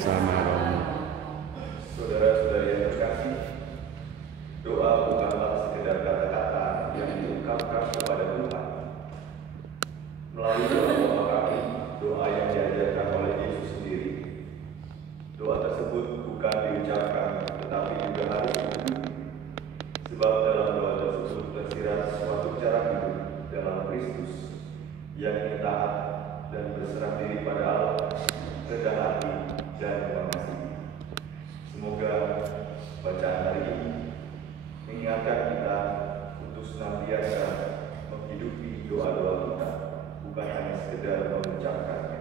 sama rohmu. Saudara-saudari yang terkasih, doa bukanlah sekedar kata-kata yang diungkapkan kepada Tuhan. Melalui doa kami, doa yang diajarkan oleh Yesus sendiri. Doa tersebut bukan diucapkan, tetapi juga harus dihidupi. Sebab dalam doa tersebut tersirat suatu cara hidup dalam Kristus yang ingin taat dan berserah diri pada Allah, rendah hati dan mengasihi. Semoga bacaan hari ini mengingatkan kita untuk senantiasa menghidupi doa-doa kita, bukan hanya sekedar mengucapkannya.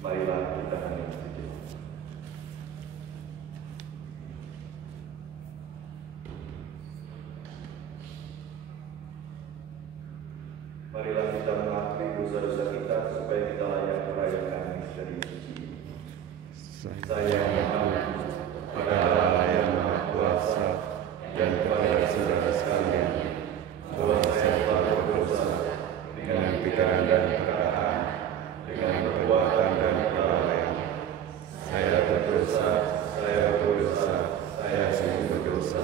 Marilah kita hening sejenak. Marilah kita mengakui dosa-dosa kita supaya kita layak merayakan misteri suci. Saya mengaku pada Allah yang Maha Kuasa dan kepada saudara sekalian bahwa saya telah berdosa dengan pikiran dan perkataan, dengan perbuatan dan kelalaian. Saya berdosa, saya sungguh berdosa.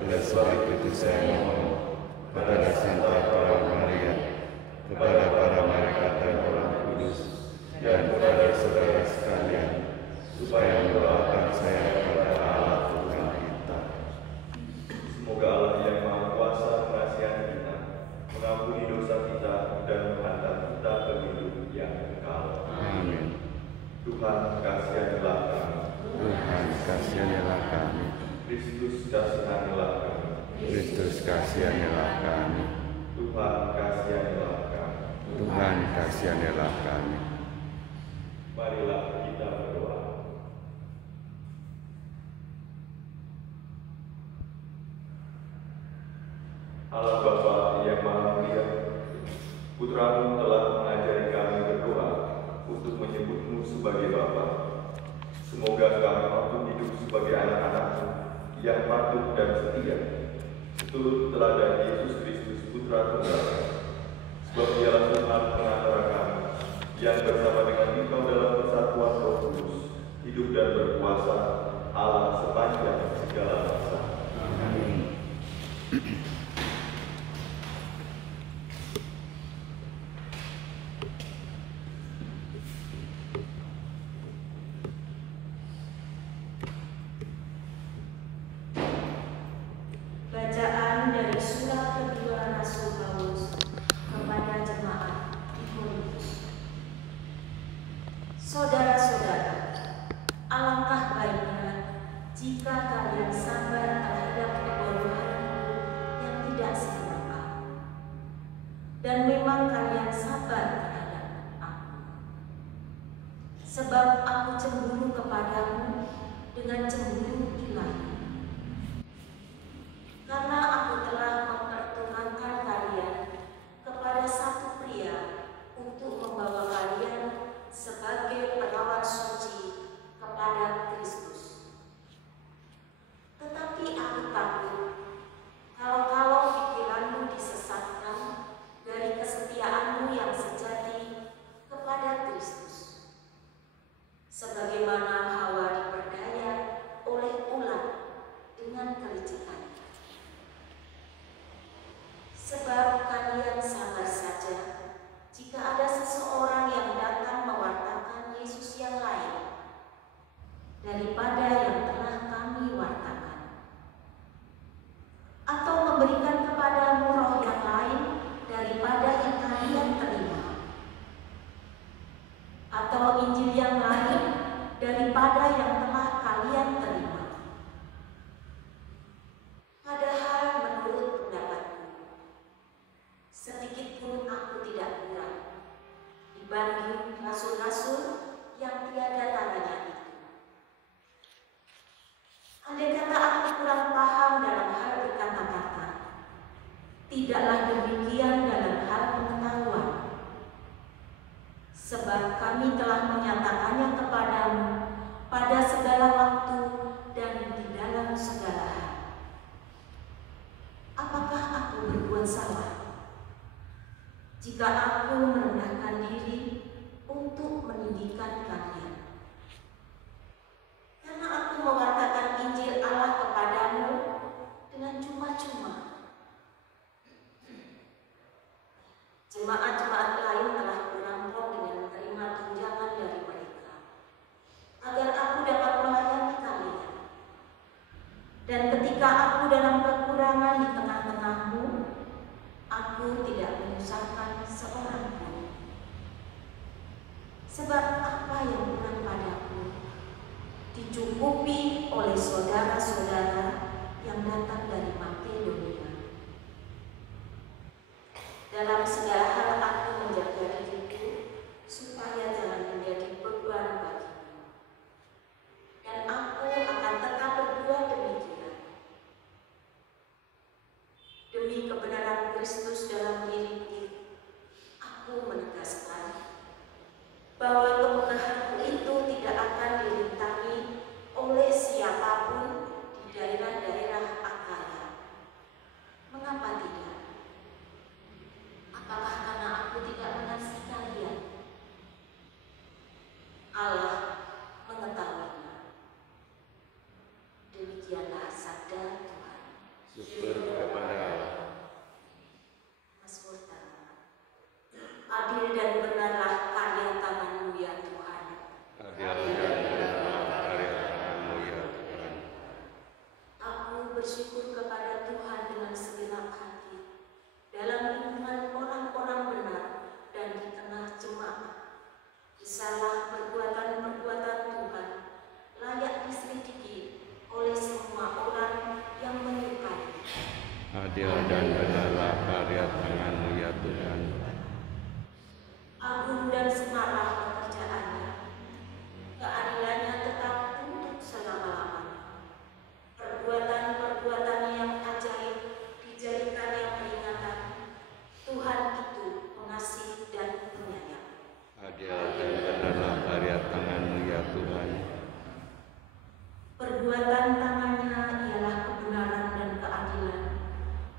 Oleh sebab itu saya mohon kepada Santa Para Maria, kepada para malaikat dan orang kudus, dan kepada saudara sekalian, supaya mendoakan saya kepada Allah Tuhan kita. Semoga Allah yang Maha Kuasa mengasihi kita, mengampuni dosa kita, dan menghantar kita ke hidup yang kekal. Amin. Tuhan kasihanilah kami. Tuhan kasihanilah kami. Kristus kasihanilah kami. Kristus kasihanilah kami. Tuhan kasihanilah kami. Tuhan kasihanilah kami. Marilah kita berdoa. Allah Bapa yang Maha Mulia, Putra-Mu telah mengajari kami berdoa untuk menyebut-Mu sebagai Bapa. Semoga kami mampu hidup sebagai anak-anak-Mu yang patuh dan setia, seturut teladan Yesus Kristus Putra Tunggal. Sebab Dialah Tuhan pengantara kami, yang bersama dengan Engkau dalam persatuan Roh Kudus, hidup dan berkuasa Allah sepanjang segala masa. Amin. Bacaan dari surat kedua Rasul Paulus kepada jemaat di Korintus. Saudara-saudara, alangkah baiknya jika kalian sabar terhadap kebodohan yang tidak seberapa. Dan memang kalian sabar terhadap aku. Sebab aku cemburu kepadamu dengan cemburu ilahi. Karena aku telah mempertunankan kalian kepada satu pria untuk membawa kalian sebagai perawat suci kepada Kristus. Tetapi aku takut kalau pikiranmu disesatkan dari kesetiaanmu yang sejati kepada Kristus. Sebagaimana Hawa diperdaya oleh ulat dengan kelicikan. Sebab kalian sabar saja jika ada seseorang yang datang mewartakan Yesus yang lain daripada yang telah kami wartakan, atau memberikan kepadamu roh yang lain daripada yang kalian terima, atau Injil yang lain daripada yang telah kalian terima. Padahal menurut pendapatku, sedikit pun aku tidak kurang dibanding rasul-rasul yang tiada tandanya itu. seorang pun. Sebab apa yang kurang padaku dicukupi oleh saudara-saudara yang datang dari Makedonia. Dalam segala hal aku menjaga diriku supaya jangan menjadi beban bagimu. Dan aku akan tetap berbuat demikian. Demi kebenaran Kristus dalam diriku, aku menegaskan bahwa kemegahanku itu tidak akan dirintangi oleh siapapun di daerah-daerah Akaya. Mengapa tidak? Apakah karena aku tidak mengasihi kalian? Allah mengetahuinya. Demikianlah sabda Tuhan. Syukur kepada Allah. Mazmur Taala. Adil dan benarlah karya tangan-Mu ya Tuhan. Adil dan benar karya tangan-Mu ya Tuhan. Aku bersyukur kepada Tuhan dengan segenap hati dalam lingkungan orang-orang benar dan di tengah jemaat. Besarlah perbuatan-perbuatan Tuhan, layak diselidiki oleh semua orang yang menyukai. Adil dan benarlah karya tangan-Mu ya Tuhan. Agung dan semarah pekerjaannya, keadilannya tetap untuk selama-lamanya. Perbuatan-perbuatannya yang ajaib dijadikannya peringatan. Tuhan itu pengasih dan penyayang. Adil dan benarlah karya tangan-Mu ya Tuhan. Perbuatan tangannya ialah kebenaran dan keadilan.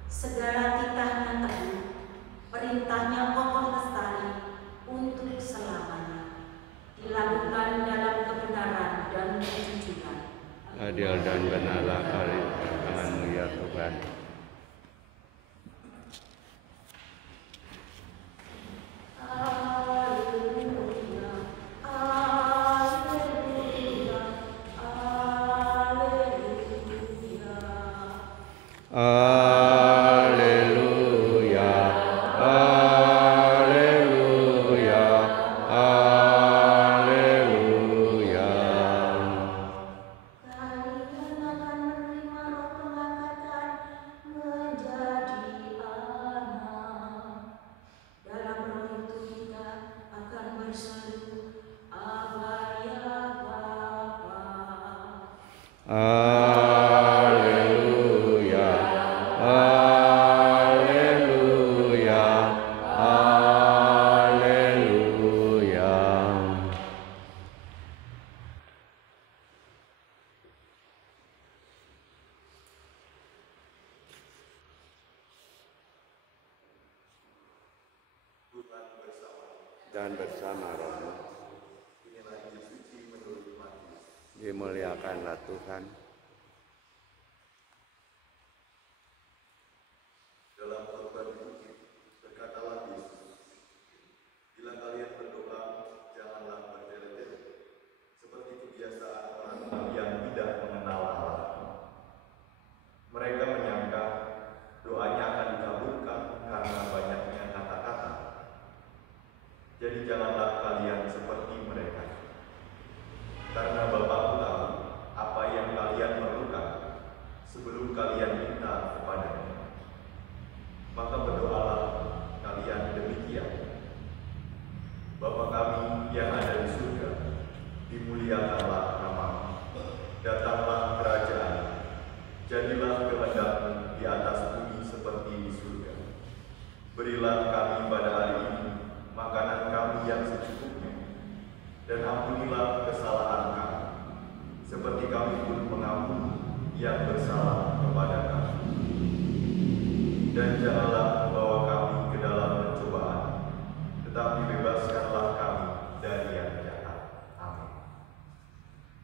Segala titahnya teguh, perintahnya kokoh lestari untuk selamanya. Dilakukan dalam kebenaran dan kejujuran. Adil dan benarlah karya tangan-Mu ya Tuhan. Haleluya, haleluya, haleluya. Haleluya, haleluya, haleluya. Kalian akan menerima roh pengangkatan menjadi anak. Dalam roh itu kita akan berseru, Aba ya Bapa. Haleluya, haleluya, haleluya. Tuhan bersama. Dan bersama rohmu, Inilah Injil suci menurut Matius. dimuliakanlah Tuhan. Dalam khotbah di bukit, berkatalah Yesus, bila kalian berdoa, janganlah bertele-tele, seperti kebiasaan orang yang tidak mengenal Allah. Mereka menyangka doanya akan dikabulkan karena banyaknya kata-kata. Jadi janganlah kalian seperti mereka. Karena Bapakku tahu apa yang kalian perlukan sebelum kalian minta kepadanya. Maka berdoalah kalian demikian. Bapa kami yang ada di surga, dimuliakanlah namamu. Datanglah kerajaan. Jadilah kehendak-Mu di atas bumi seperti di surga. Berilah kami pada hari ini makanan kami yang secukupnya. Dan ampunilah kesalahan kami, seperti kami pun mengampuni yang bersalah kepada kami. Dan janganlah membawa kami ke dalam pencobaan, tetapi bebaskanlah kami dari yang jahat. Amin.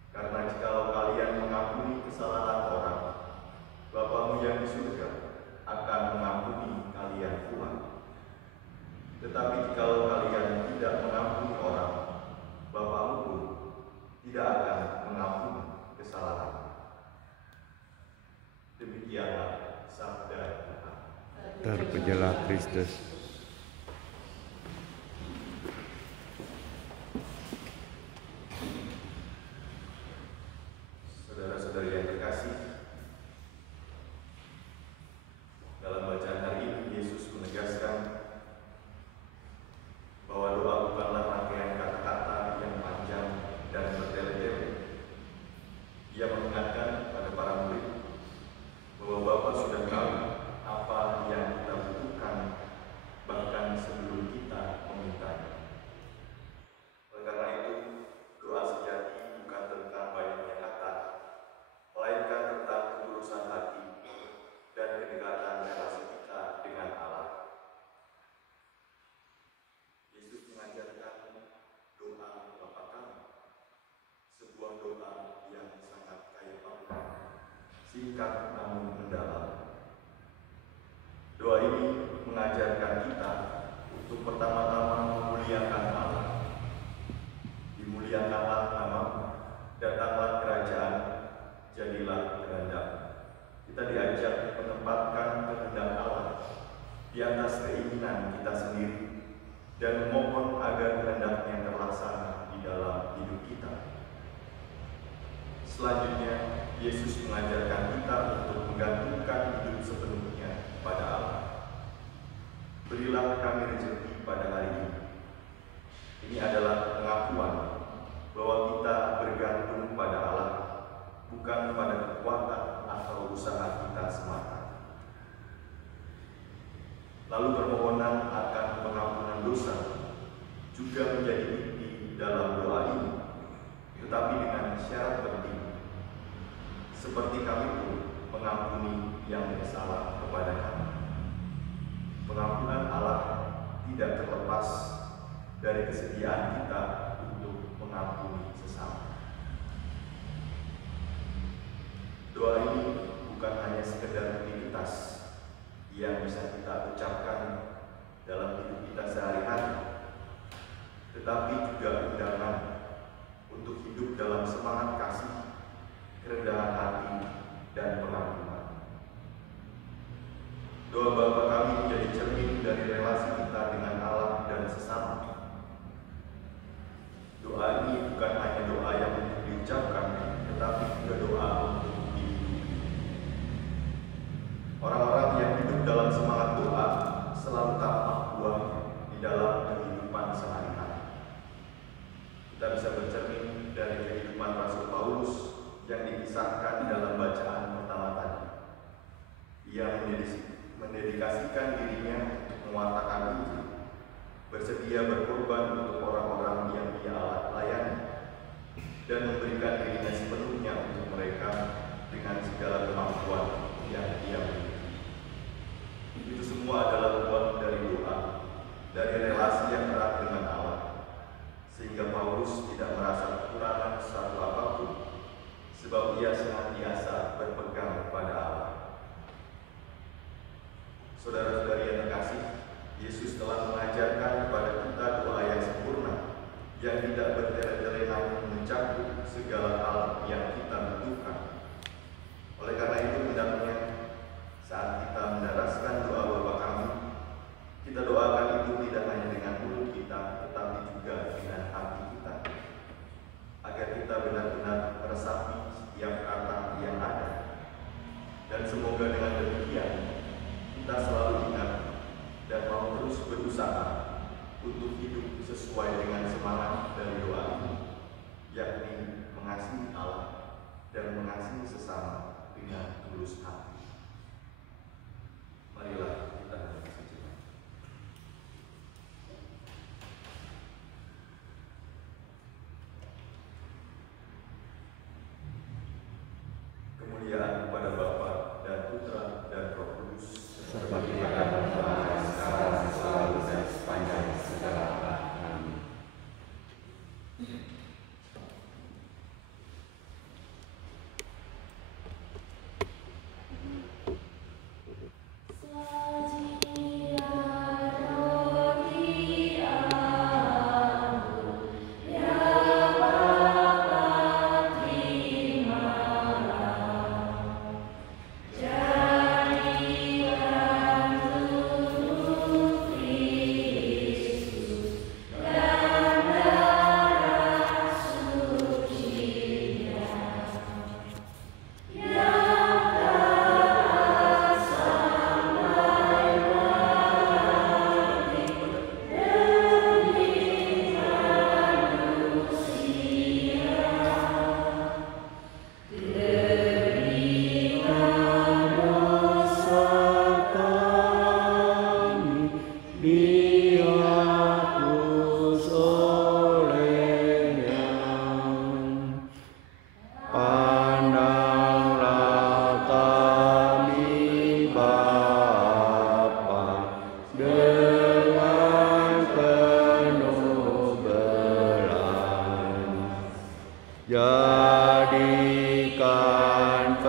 Karena jikalau kalian mengampuni kesalahan orang, Bapa-Mu yang di surga akan mengampuni kalian pula. Tetapi jikalau kalian tidak mengampuni orang, Bapa-Mu pun tidak akan mengampuni kesalahan. Demikianlah sabda Tuhan. Terpujilah Kristus. singkat namun mendalam. Doa ini mengajarkan kita untuk pertama-tama memuliakan Allah. Dimuliakanlah namamu, datanglah kerajaan, jadilah kehendak. Kita diajak menempatkan kehendak Allah di atas keinginan kita sendiri dan memohon agar kehendaknya terlaksana di dalam hidup kita. Selanjutnya, Yesus mengajarkan kita untuk menggantungkan hidup sepenuhnya pada Allah. Berilah kami rezeki pada hari ini. Ini adalah pengakuan bahwa kita bergantung pada Allah, bukan pada kekuatan atau usaha kita semata. Lalu permohonan akan pengampunan dosa juga menjadi inti dalam doa ini, tetapi dengan syarat penting. Seperti kami pun mengampuni yang bersalah kepada kami. Pengampunan Allah tidak terlepas dari kesediaan kita untuk mengampuni sesama. Doa ini bukan hanya sekedar rutinitas yang bisa kita ucapkan dalam hidup kita sehari-hari, tetapi juga undangan untuk hidup dalam semangat kasih, kerendahan hati, dan pengampunan. Doa Bapa kami menjadi cermin dari relasi kita dengan Allah dan sesama. Doa ini bukan hanya doa yang diucapkan, tetapi juga doa untuk dihidupi. Orang-orang yang hidup dalam semangat doa selalu tampak buahnya di dalam kehidupan sehari-hari. Kita bisa bercermin dari kehidupan Rasul Paulus yang dikisahkan dalam bacaan pertama tadi. Ia mendedikasikan dirinya untuk mewartakan Injil, bersedia berkorban untuk orang-orang yang ia layani, dan memberikan dirinya sepenuhnya untuk mereka dengan segala kemampuan yang ia miliki. Itu semua adalah buah dari doa, dari relasi yang erat dengan Allah, sehingga Paulus tidak merasa kekurangan satu apapun, sebab ia senantiasa berpegang pada Allah. Saudara-saudari yang terkasih, Yesus telah mengajarkan kepada kita doa yang sempurna, yang tidak bertele-tele namun mencakup segala hal yang kita butuhkan. Oleh karena itu, hendaknya saat kita mendaraskan doa Bapa kami, kita doakan itu tidak hanya dengan mulut kita, tetapi juga dengan hati kita, agar kita benar-benar meresapi setiap kata yang ada. Dan semoga dengan demikian kita selalu ingat dan mau terus berusaha untuk hidup sesuai dengan semangat dari doa ini, yakni mengasihi Allah dan mengasihi sesama dengan tulus hati. Marilah kita sejenak. Kemuliaan kepada Bapa dan Putra dan Roh Kudus, seperti pada mula, sekarang, selalu, dan sepanjang segala abad. Amin. Jadikan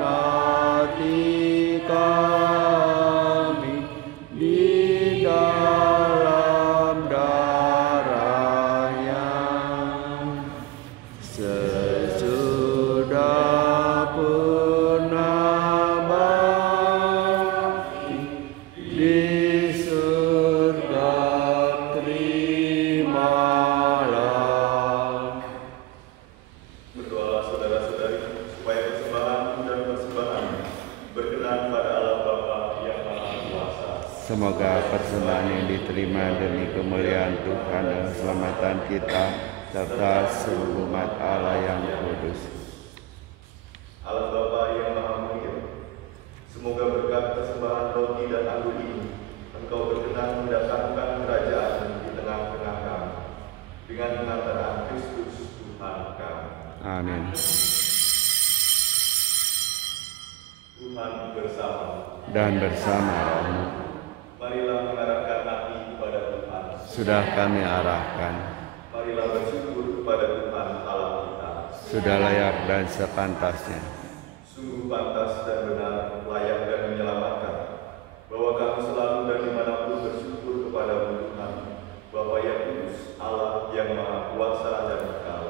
hati kami di dalam darah-Nya. Sesudah pernah bakti di surga, terimalah. Berdoalah saudara-saudari supaya persembahan dan persembahan berkenan pada Allah Bapa yang Maha Kuasa. Semoga persembahan yang diterima demi kemuliaan Tuhan dan keselamatan kita serta seluruh umat Allah yang kudus. Allah Bapa yang Maha Mulia, semoga berkat persembahan roti dan anggur ini Engkau berkenan mendatangkan kerajaan di tengah-tengah kami dengan pengantaran Kristus Tuhan kami. Amin. Tuhan bersama. Dan bersama rohmu. Marilah mengarahkan hati kepada Tuhan. Sudah kami arahkan. Marilah bersyukur kepada Tuhan Allah kita. Sudah layak dan sepantasnya. Sungguh pantas dan benar, layak dan menyelamatkan, bahwa kami selalu dan dimanapun bersyukur kepada Tuhan, Bapa yang kudus, Allah yang Maha Kuasa dan kekal.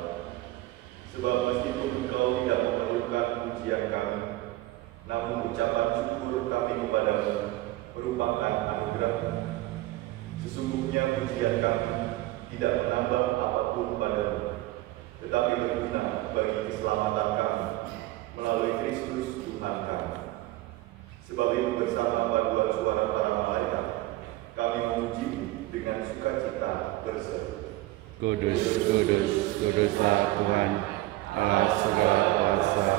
Sebab meskipun Engkau tidak memerlukan pujian kami, namun ucapan syukur kami kepadamu merupakan anugerah-Mu. Sesungguhnya pujian kami tidak menambah apapun padamu, tetapi berguna bagi keselamatan kami melalui Kristus Tuhan kami. Sebab itu bersama paduan suara para malaikat, kami memuji-Mu dengan sukacita berseru. Kudus, kudus, kuduslah Tuhan, Allah segala kuasa,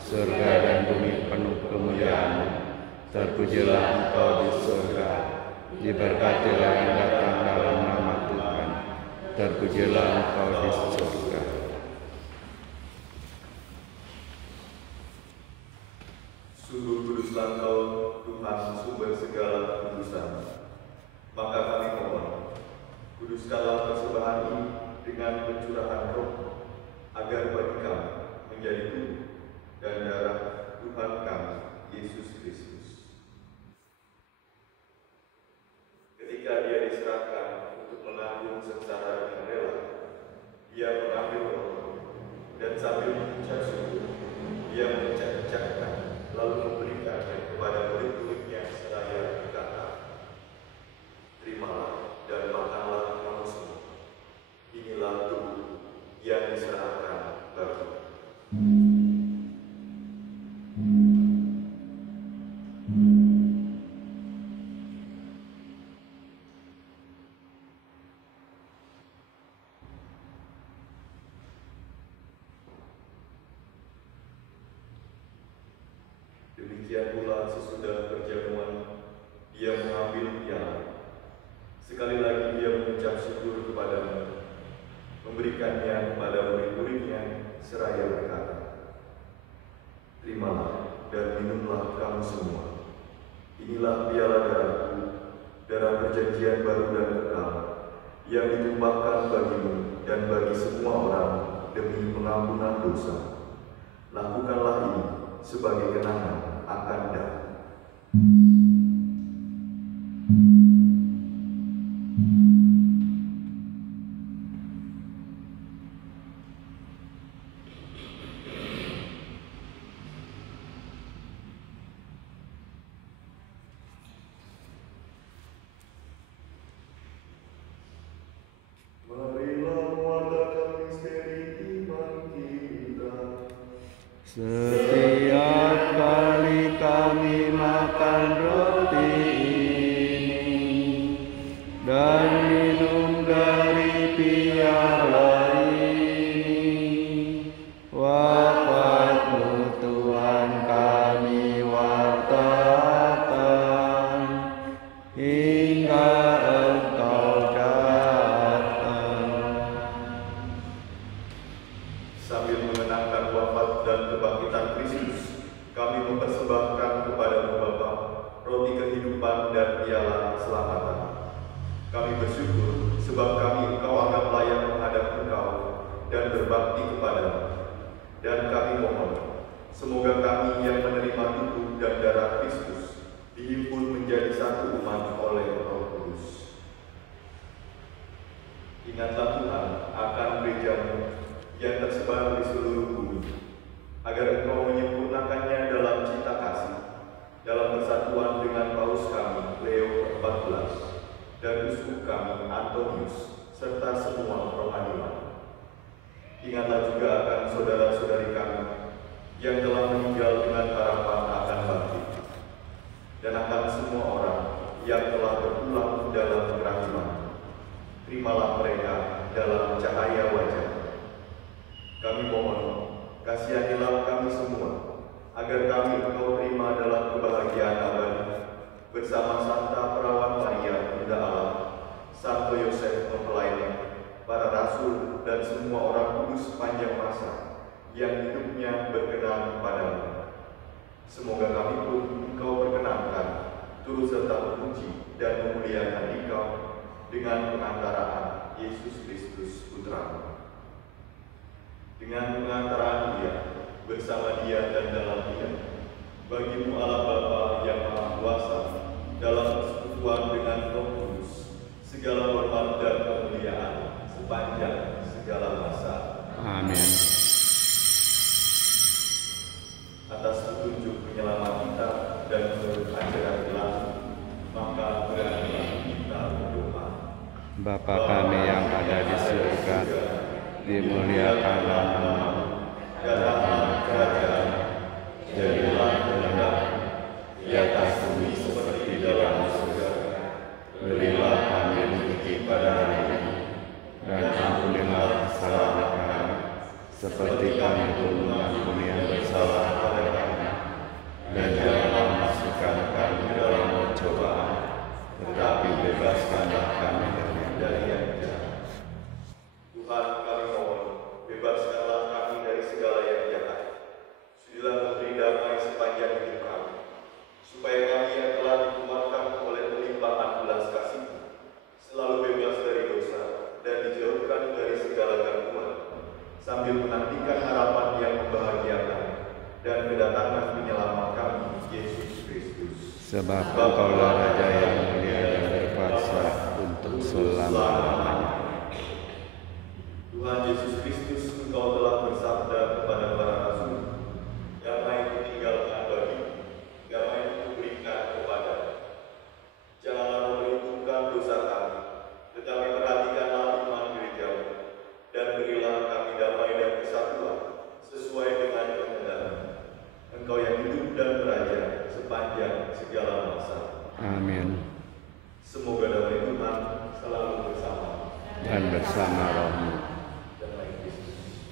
surga dan bumi penuh kemuliaan-Mu. Terpujilah Engkau di surga, diberkatilah yang datang dalam nama Tuhan. Terpujilah Engkau di surga. Sungguh kuduslah Engkau, Tuhan, sumber segala kekudusan. Maka kami mohon, kuduskanlah persembahan ini dengan pencurahan Roh, agar bagi kami menjadi tubuh dan darah Tuhan kami, Yesus Kristus. Ketika Dia diserahkan untuk menanggung sengsara dengan rela, Dia mengambil roti dan sambil mengucap syukur, Dia mengucap-ucapkan, lalu memberikannya kepada murid-murid-Nya seraya berkata, "Terimalah dan makanlah kamu semua. Inilah tubuh yang diserahkan bagimu." Demikian pula sesudah perjamuan, Dia mengambil piala. Sekali lagi Dia mengucap syukur kepada-Mu, memberikannya kepada murid-murid-Nya seraya berkata, "Terimalah dan minumlah kamu semua. Inilah piala darah-Ku, darah perjanjian baru dan kekal, yang ditumpahkan bagimu dan bagi semua orang demi pengampunan dosa. Lakukanlah ini sebagai kenangan akan datang." Marilah mewartakan misteri iman kita. Setiap kali kami makan roti ini dan minum dari piala ini, wafat-Mu Tuhan kami wartakan hingga Engkau datang. Sambil mengenangkan wafat dan kebangkitan Kristus, kami mempersembahkan kepada-Mu Bapa roti kehidupan dan piala keselamatan. Kami bersyukur sebab kami Engkau anggap layak menghadap Engkau dan berbakti kepada-Mu. Dan kami mohon, Semoga kami yang menerima tubuh dan darah Kristus dihimpun menjadi satu umat oleh Roh Kudus. Ingatlah Tuhan akan gereja-Mu yang tersebar di seluruh bumi, agar Engkau menyempurnakannya dalam cinta kasih, dalam persatuan dengan Paus kami Leo XIV dan uskup kami Antonius, serta semua rohaniwan. Ingatlah juga akan saudara-saudari kami yang telah meninggal dengan harapan akan bangkit, dan akan semua orang yang telah berpulang dalam kerahiman. Terimalah mereka dalam cahaya wajah. Kami mohon, kasihanilah kami semua, agar kami Engkau terima dalam kebahagiaan abadi, bersama Santa Perawan Maria Bunda Allah, Santo Yosef mempelainya, para rasul dan semua orang kudus sepanjang masa yang hidupnya berkenan padamu. Semoga kami pun Engkau perkenankan turut serta memuji dan memuliakan Engkau dengan pengantaraan Yesus Kristus Putra-Mu. Dengan pengantaraan Dia, bersama Dia dan dalam Dia, bagi-Mu Allah Bapa yang Maha Kuasa, dalam persekutuan dengan Roh Kudus, segala hormat dan kemuliaan sepanjang segala masa. Amin. Atas petunjuk penyelamat kita dan menurut ajaran ilahi, maka beranilah kita berdoa. Bapa kami yang ada di surga, dimuliakanlah namamu, datanglah kerajaan-Mu, jadilah kehendak-Mu di atas bumi seperti di dalam surga. Berilah kami rezeki pada hari ini, dan ampunilah kesalahan kami, seperti kami pun mengampuni yang bersalah kepada kami. Dan janganlah masukkan kami ke dalam pencobaan, tetapi bebaskanlah kami dari yang jahat. Tuhan, kami mohon, bebaskanlah kami dari segala yang jahat. Sudilah memberi damai sepanjang hidup kami, supaya kami yang telah dikuatkan oleh pelimpahan belas kasih-Mu selalu bebas dari dosa dan dijauhkan dari segala gangguan, sambil menantikan harapan yang membahagiakan dan kedatangan penyelamat kami, Yesus Kristus. Sebab Engkaulah Raja yang mulia dan berkuasa untuk selama-lamanya. Tuhan Yesus Kristus, Engkau telah bersabda kepada para rasul, damai kutinggalkan bagimu, damai kuberikan kepadamu. Janganlah memperhitungkan dosa kami, tetapi perhatikanlah iman gereja-Mu, dan berilah kami damai dan kesatuan sesuai dengan kehendak-Mu. Engkau yang hidup dan beraja sepanjang segala masa. Amin. Semoga damai Tuhan selalu bersama Dan bersama rohmu. damai Kristus.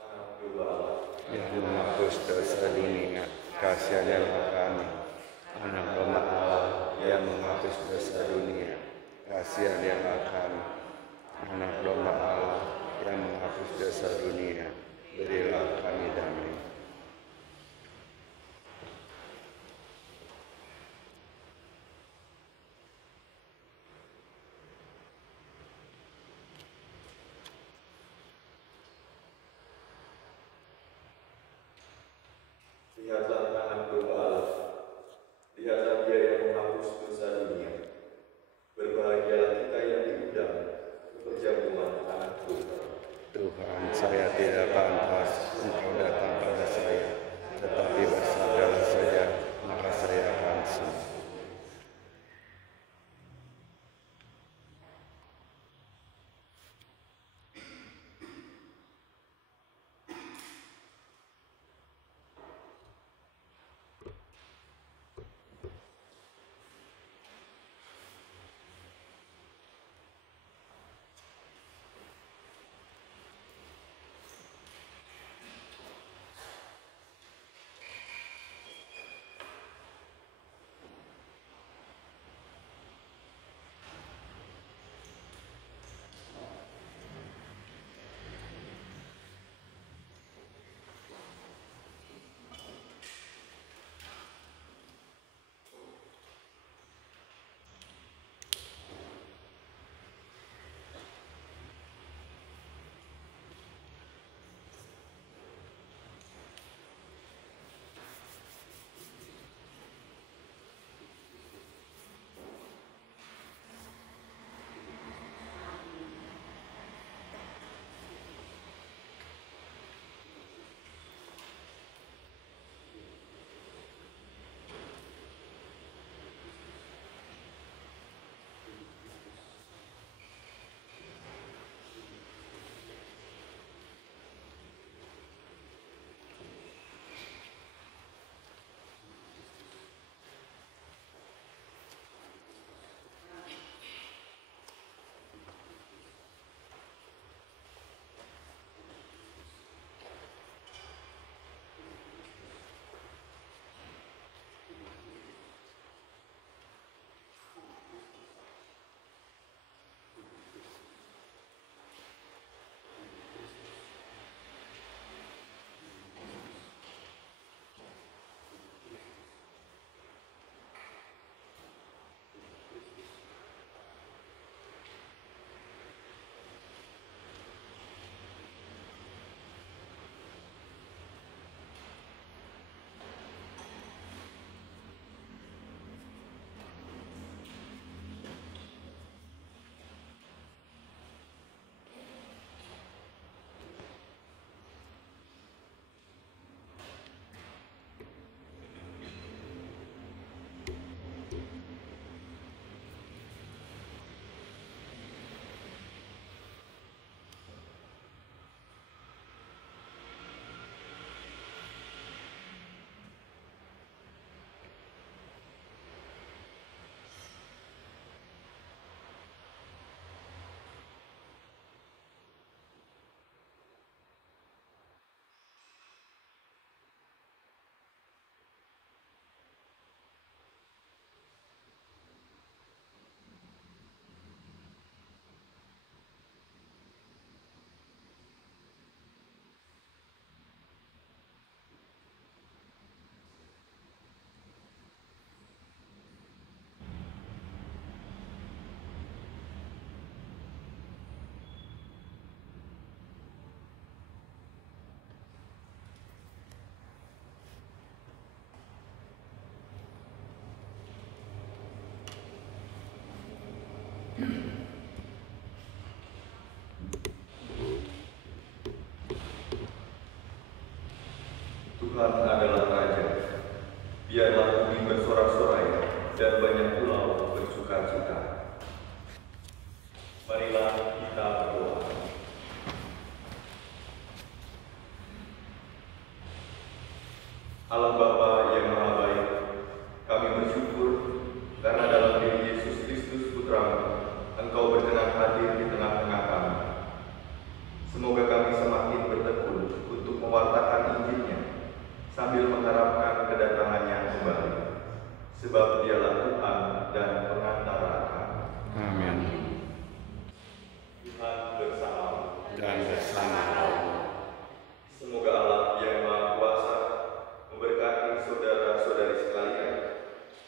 Anak kedua Allah, Yang menghapus dosa dunia, kasihanlah kami. Anak domba Allah yang menghapus dosa dunia, kasihanlah kami. Anak domba Allah yang menghapus dosa dunia, berilah kami damai. lihatlah anak domba Allah, lihatlah Dia yang menghapus dosa dunia. Berbahagialah kita yang diundang ke perjamuan anak domba. Tuhan, saya tidak pantas Engkau datang pada saya, tetapi bersabdalah saja, maka saya akan sembuh. Tuhan adalah Raja. Biarlah bumi bersorak-sorai dan banyak pulau bersuka-cita. Marilah kita berdoa. Allah Bapa yang Maha Baik, kami bersyukur karena dalam diri Yesus Kristus Putra-Mu, Engkau berkenan hadir di tengah-tengah kami. Semoga kami semakin bertekun untuk mewartakan Injil-Nya sambil mengharapkan kedatangannya kembali, sebab Dialah Tuhan dan pengantara kami. Amin. Tuhan bersama Dan bersama Semoga Allah yang Maha Kuasa memberkati saudara-saudari sekalian,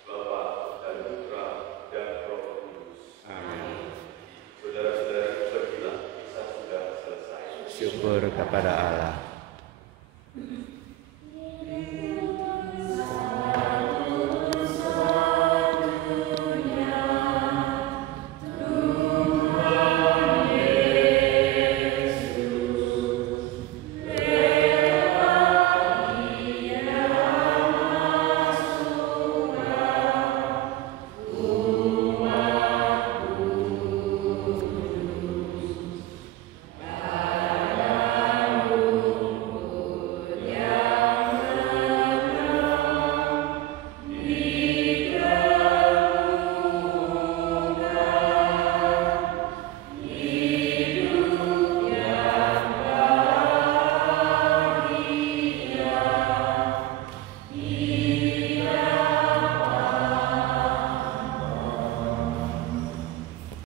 Bapa dan Putra dan Roh Kudus. Amin. Saudara-saudari, pergilah, kisah sudah selesai. Syukur kepada Allah.